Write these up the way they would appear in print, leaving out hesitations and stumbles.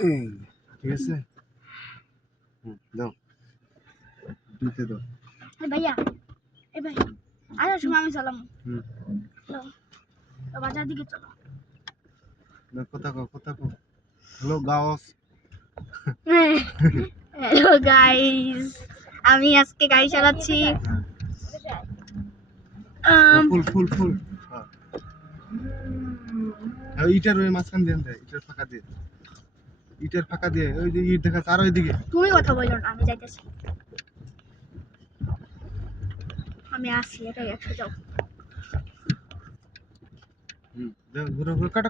এই ঠিক আছে দাও দিতে দাও এই ভাইয়া এই ভাই আসার সময় আমি চালাম তো বাজার দিকে চলো কথা কো হ্যালো গাওস হ্যালো গাইস আমি আজকে গাড়ি চালাচ্ছি ফুল ইটার ওই মাঝখান দিয়ে ইটের ফাঁকা দিয়ে ওই যে ইট দেখা আর ওইদিকে তুমি কথা বলো না আমি যাইতেছি আমি আসি এটাই একসাথে যাও ঘুরে কাটা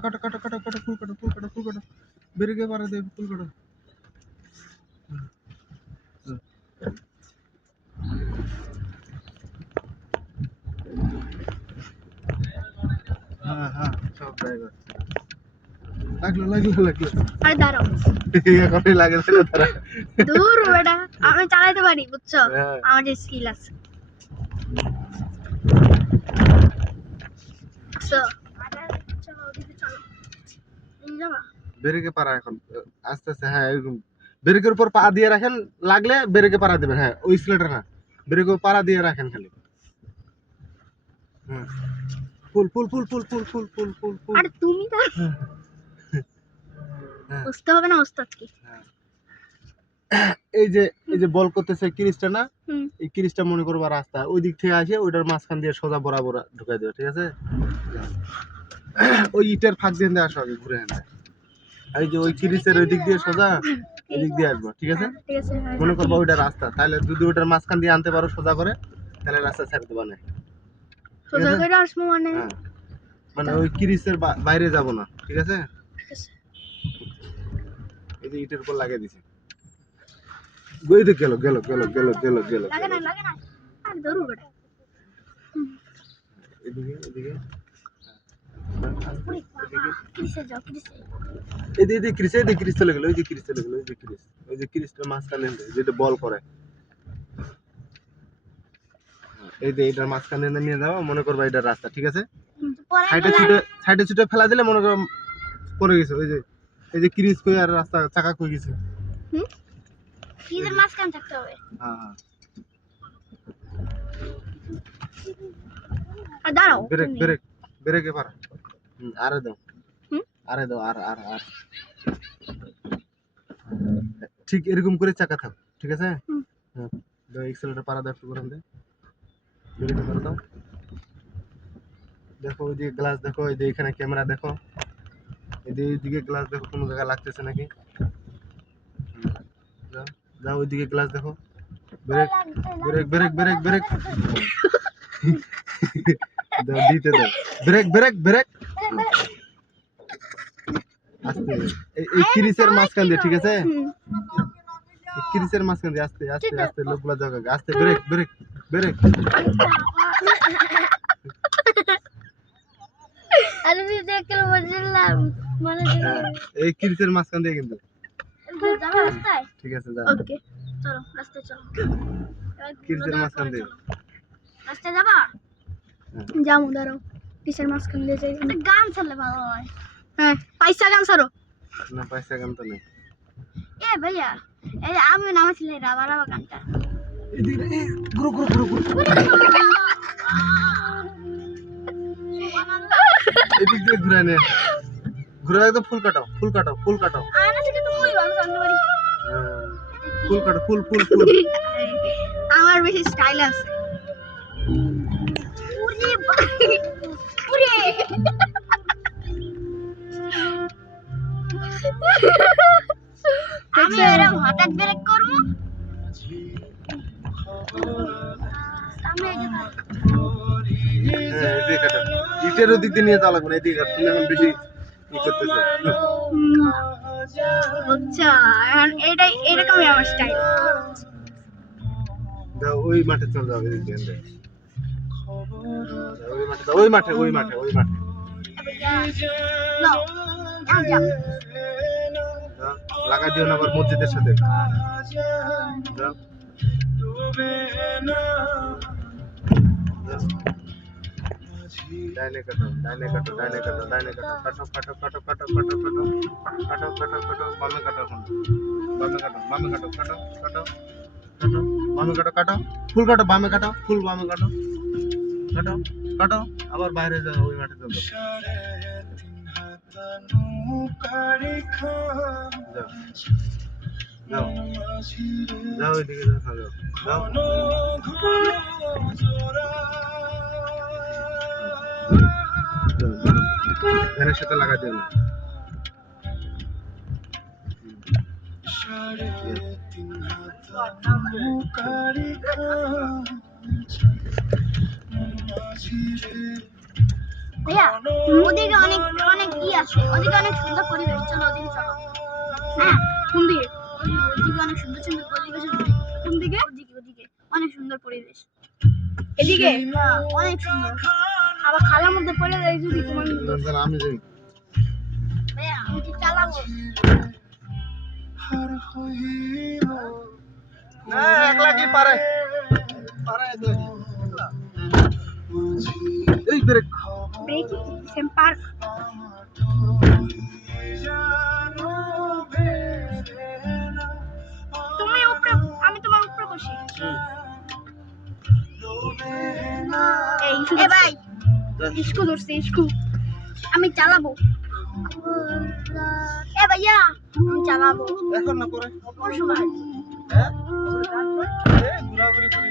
ফুল কাটো বেরিয়ে পারে দে ফুল কাটো হ্যাঁ সব ড্রাইভার লাগলো আরে দাঁড়াও এখনই লাগে তারা দূর বেটা আমি চালাতে পারি বুঝছো আমার যে স্কিল আছে সো চলো ওদিকে চলো যাবা ব্রেকে পারা এখন আস্তে আস্তে হ্যাঁ এরকম ব্রেকের উপর পা দিয়ে রাখেন লাগলে ব্রেকে পারা দিবেন হ্যাঁ ওই স্লেটার না ব্রেকে পারা দিয়ে রাখেন খালি হুম ফুল আরে তুমি তো বুঝতে হবে না ওস্তাদ কি এই যে বল করতেছে ক্রিজটা না এই ক্রিজটা মনে করবা রাস্তা ওই দিক থেকে আসে ওইটার মাঝখান দিয়ে সোজা বরাবর ঢুকাই দেবে ঠিক আছে ওই ইটের ফাঁক দিয়ে আসো আগে ঘুরে এনে এই যে ওই ক্রিজের ওই দিক দিয়ে সোজা এই দিক দিয়ে আসবো ঠিক আছে মনে করবা ওইটা রাস্তা তাহলে যদি ওইটার মাঝখান দিয়ে আনতে পারো সোজা করে তাহলে রাস্তা ছেড়ে দেবা না সোজা করে আসবো মানে ওই ক্রিজের বাইরে যাব না ঠিক আছে এই যে ইটের উপর লাগিয়ে দিছে গইতে গেল লাগে না আর ধরু বেটা এদিকে ক্রিজ চলে গেল ওই যে ক্রিজটা মাঝখানে যেটা বল করে এই যে এটার মাঝখানে নিয়ে যাও মনে করবা এটা রাস্তা ঠিক আছে সাইডে ছুটে ফেলা দিলে মনে করো পড়ে গেছে ওই যে এই যে ক্রিজ কই আর রাস্তা চাকা কই গেছে ক্রিজের মাঝখানে থাকতে হবে হ্যাঁ আর দাঁড়াও ব্রেকে পারা আরে দাও আর ঠিক এরকম করে চাকা থাক ঠিক আছে হ্যাঁ দাও এক্সেলেটর পারা দাও একটু করে দে ব্রেকে পারা দাও দেখো ওই যে গ্লাস দেখো এই যে এখানে ক্যামেরা দেখো এইদিকে গ্লাস দেখো কোনো জায়গায় লাগতেছে নাকি যাও ওইদিকে গ্লাস দেখো ব্রেক দাও দিতে দাও ব্রেক আস্তে এই ক্রিজের মাঝখান দিয়ে ঠিক আছে ক্রিজের মাঝখান দিয়ে আস্তে লোকগুলা জায়গা আস্তে ব্রেক আরে আমি দেখে বুঝলাম মানে এই ক্রিজের মাঝখান দিয়ে কিন্তু যাবা রাস্তায় ঠিক আছে যাও ওকে চলো রাস্তায় চলো ক্রিজের মাঝখান দিয়ে রাস্তায় যাবা যাবো দাঁড়াও কিসের মাঝখান দিয়ে যাই গান ছাড়লে ভালো হয় হ্যাঁ পয়সা গান ছাড়ো না পয়সা গান তো নেই এ ভাইয়া এই আমি নামাইছিলাম রাবা গানটা গুরু এদিক দিয়ে ঘুরে একদম ফুল কাটাও আনা থেকে তুমি ভালো জানতে পারি ফুল কাটো ফুল আমার বেশি স্টাইল আছে উরে আমি এরকম হঠাৎ ব্রেক করব ইটের ওদিক দিয়ে নিয়ে যাওয়া লাগবে না এদিকে তুমি এখন বেশি ই করতেছো আচ্ছা এরকমই আমার স্টাইল দাও ওই মাঠে চল যাও এদিক দিয়ে ওই মাঠে লাগা দিও না আবার মসজিদের সাথে ডাইনে কাটো ডাইনে কাটো ডাইনে কাটো ডাইনে কাটো কাটো কাটো কাটো কাটো কাটো কাটো কাটো কাটো কাটো বামে কাটো এখন বামে কাটো কাটো কাটো কাটো বামে কাটো কাটো ফুল কাটো বামে কাটো ফুল বামে কাটো কাটো কাটো আবার বাইরে যাও ওই মাঠে যাও যাও যাও ওইদিকে যাও যাও ফ্যানের সাথে লাগা দিও না ভাইয়া ওদিকে অনেক অনেক কি আছে ওদিকে অনেক সুন্দর পরিবেশ চলো ওদিকে চলো হ্যাঁ কোন দিকে ওদিকে অনেক সুন্দর সুন্দর পরিবেশ কোন দিকে ওদিকে ওদিকে অনেক সুন্দর পরিবেশ এদিকে অনেক সুন্দর আবার খালার মধ্যে পড়ে যায় যদি তোমার আমি যাই ভাইয়া আমি কি চালাবো না একলা কি পারে পারে একলা এই ব্রেক ব্রেক সেম পার্ক তুমি উপরে আমি তোমার উপরে বসি এই ভাই ইসকু ধরছে ইসকু আমি চালাবো এ ভাইয়া আমি চালাবো এখন না করে কোন সময় হ্যাঁ এই ঘোরাঘুরি করে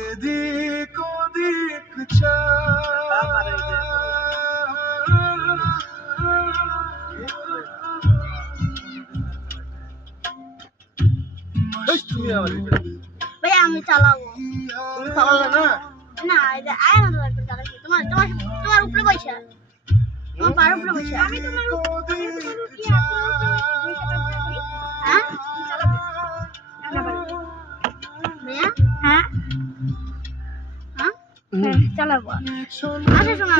এদিক ওদিক ভাইয়া আমি চালাবো তুমি চালালে না না এটা আয় না লাগবে চালাচ্ছি তোমার তোমার তোমার উপরে বসে তোমার পার উপরে বসে আমি তোমার উপরে কি হ্যাঁ চালাবো ভাইয়া হ্যাঁ হ্যাঁ চালাবো আচ্ছা শোনা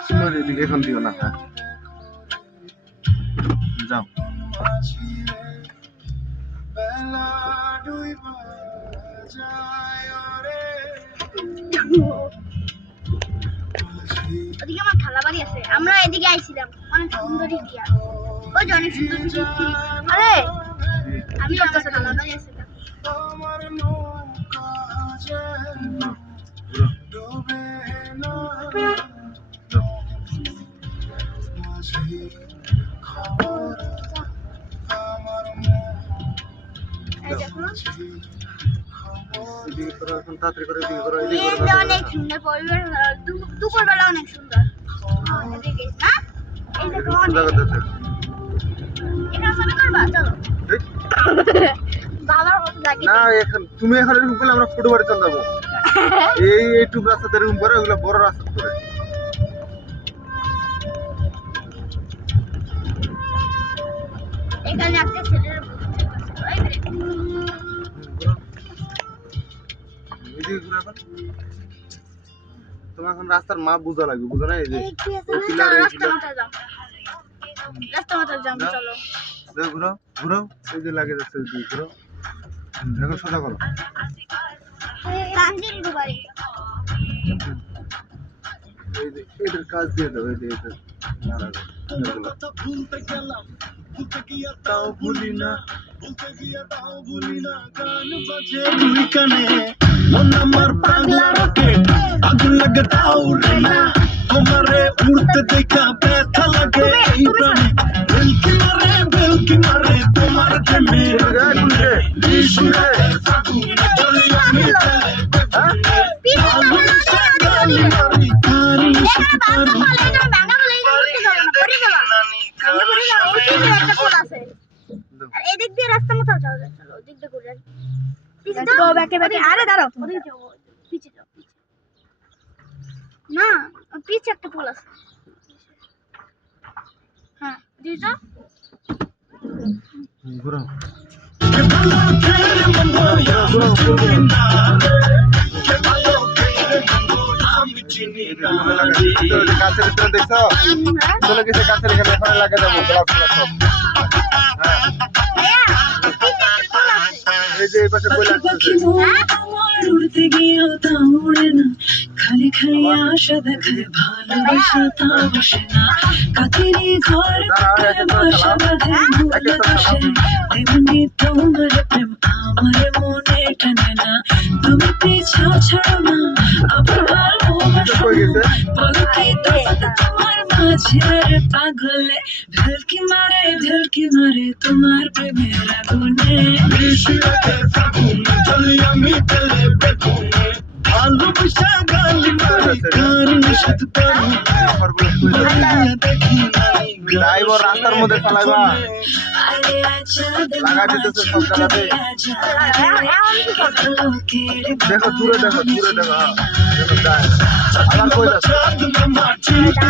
তোমার এদিকে এখন দিও না হ্যাঁ যাও ওদিকে আমার খালা বাড়ি আছে আমরা এদিকে আইছিলাম অনেক সুন্দর এরিয়া ওই যে অনেক সুন্দর আরে আমি আমার খালা বাড়ি আছে এদিকে করো এখন তাড়াতাড়ি করে এদিকে করো অনেক সুন্দর পরিবেশ দুপুরবেলা অনেক সুন্দর এদিকে না এই দেখো এটা ছবি করবা চলো বাবার মতো লাগে না এখন তুমি এখন এরকম করলে আমরা ফুটে বাড়ি চলে যাবো এই এইটুকু রাস্তাতে এরকম করে ওগুলো বড় রাস্তা করে এখানে একটা ছেলের তোমার এখন রাস্তার মাপ বুঝা লাগবে বুঝো না এই যে রাস্তা মাথা যাম চলো ঘুরো ঘুরো এই যে লাগে যাচ্ছে ঘুরো এখন সোজা করো কাঞ্জির বাড়ি এই যে এটার কাজ দিয়ে দাও এই যে এটা তাও ভুলি না গান বাজে দুই কানে মন আমার পাগলা রকেট আগুন লাগে তাও রে না তোমারে উড়তে দেখা ব্যথা লাগে এই প্রাণে বেলকি মারে তোমার প্রেমে বিশুরে ফাগুনে জলে আমি এদিক দিয়ে রাস্তা মতো যাও চলো ওদিক দিয়ে ঘুরে আরে দাঁড়াও পিছে যাও না পিছে একটা পোল আছে হ্যাঁ দিয়ে যাও ঘুরো আমি চিনি তো ওই যে গাছের ভিতরে দেখছো চলে গেছে গাছের এখানে ওখানে লাগে যাবো গোলাপ ফুল সব হ্যাঁ এই যে এই পাশে বই লাগতেছে উড়তে গিয়েও তা উড়ে না খালি খালি আশা দেখায় ভালোবাসা তা বসে না কাকেরই ঘর বাসা বাঁধে ভুল দোষে তেমনি তোমার প্রেম আমার মনে টানে না তুমি পিছা ছাড়ো না আবার ভালোবাসো কই গেছে পলকে তফাৎ তোমার মাঝে আর পাগলে ভেলকি মারে তোমার প্রেমের আগুনে আমি পেলে বেগুনে ভালোবাসা গালি মারি কারণ শুধু পারি দেখি ড্রাইভার রাস্তার মধ্যে চালাইবা লাগা দিতেছে সব জায়গাতে দেখো দূরে দেখো হ্যাঁ দেখো যায় আবার কই যাচ্ছে দূরবার জন্য